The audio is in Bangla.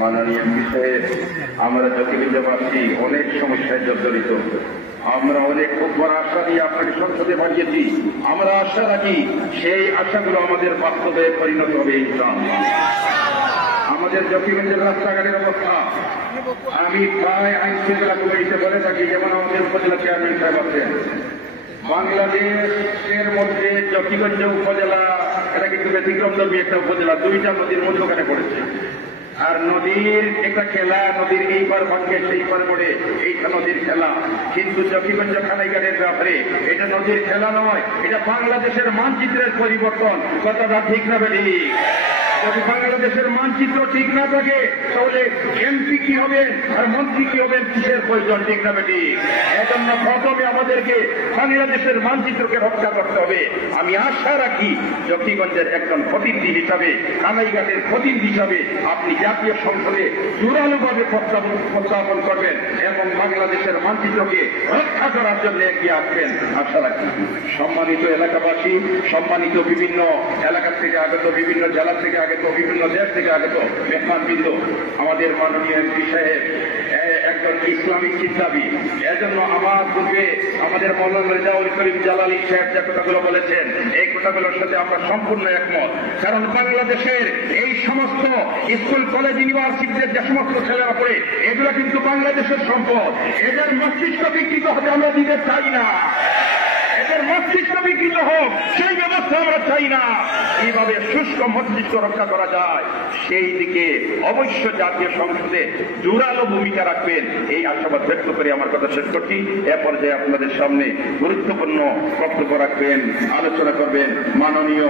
মাননীয় বিষয়ে আমরা জ্যোতির্বিদ্যাবাসী অনেক সমস্যায় জর্জরিত। আমরা অনেক খুব বড় আশা দিয়ে আপনাকে সংসদে পাঠিয়েছি। আমরা আশা রাখি সেই আশাগুলো আমাদের বাস্তবে পরিণত হবে ইনশাআল্লাহ। আমাদের জ্যোতির্বিদ্যার রাস্তাঘাটের অবস্থা আমি প্রায় আইন শৃঙ্খলা কমিটিতে বলে থাকি, যেমন আমাদের উপজেলা চেয়ারম্যান সাহেব আছেন, বাংলাদেশের মধ্যে জকিগঞ্জ উপজেলা এটা কিন্তু ব্যতিক্রমধর্মী একটা উপজেলা, দুইটা নদীর মধ্যখানে পড়েছে। আর নদীর একটা খেলা, নদীর এই পার ভাঙ্গে সেই পার পড়ে, এইটা নদীর খেলা। কিন্তু জকিগঞ্জ খানাইঘাটের ব্যাপারে এটা নদীর খেলা নয়, এটা বাংলাদেশের মানচিত্রের পরিবর্তন। কথাটা ঠিক না বেঠিক? যদি বাংলাদেশের মানচিত্র ঠিক না থাকে তাহলে এমপি কি হবে আর মন্ত্রী কি হবেন কিসের প্রয়োজন? ঠিক না বেঠিক? এজন্য প্রথমে আমাদেরকে বাংলাদেশের মানচিত্রকে রক্ষা করতে হবে। আমি আশা রাখি জকিগঞ্জের একজন প্রতিনিধি হিসাবে, কানাইঘাটের প্রতিনিধি হিসাবে আপনি জাতীয় সংসদে জোরালোভাবে প্রস্তাবন করবেন এবং বাংলাদেশের মানচিত্রকে রক্ষা করার জন্য এগিয়ে আসবেন আশা রাখি। সম্মানিত এলাকাবাসী, সম্মানিত বিভিন্ন এলাকা থেকে আগত, বিভিন্ন জেলা থেকে আগত, বিভিন্ন দেশ থেকে আগত মেহমানবৃন্দ, আমাদের মাননীয় এমপি সাহেব একজন ইসলামিক চিন্তাবিদ। এজন্য আমার পূর্বে আমাদের মৌলানা রেজাউল করিম জালালী সাহেব যে কথাগুলো বলেছেন, এই কথাগুলোর সাথে আমরা সম্পূর্ণ একমত। কারণ বাংলাদেশের এই সমস্ত স্কুল, কলেজ, ইউনিভার্সিটিতে যে সমস্ত ছেলেরা পড়ে, এগুলো কিন্তু বাংলাদেশের সম্পদ। এদের মস্তিষ্ক বিকৃত হতে আমরা দিতে চাই না। এদের মস্তিষ্ক বিকৃত হোক সেই ব্যবস্থা আমরা চাই না। এইভাবে শুষ্ক মস্তিষ্ক রক্ষা করা যায় সেই দিকে অবশ্য জাতীয় সংসদে জোরালো ভূমিকা রাখবেন, এই আশাবাদ ব্যক্ত করে আমার কথা শেষ করছি। এ পর্যায়ে আপনাদের সামনে গুরুত্বপূর্ণ বক্তব্য রাখবেন, আলোচনা করবেন মাননীয়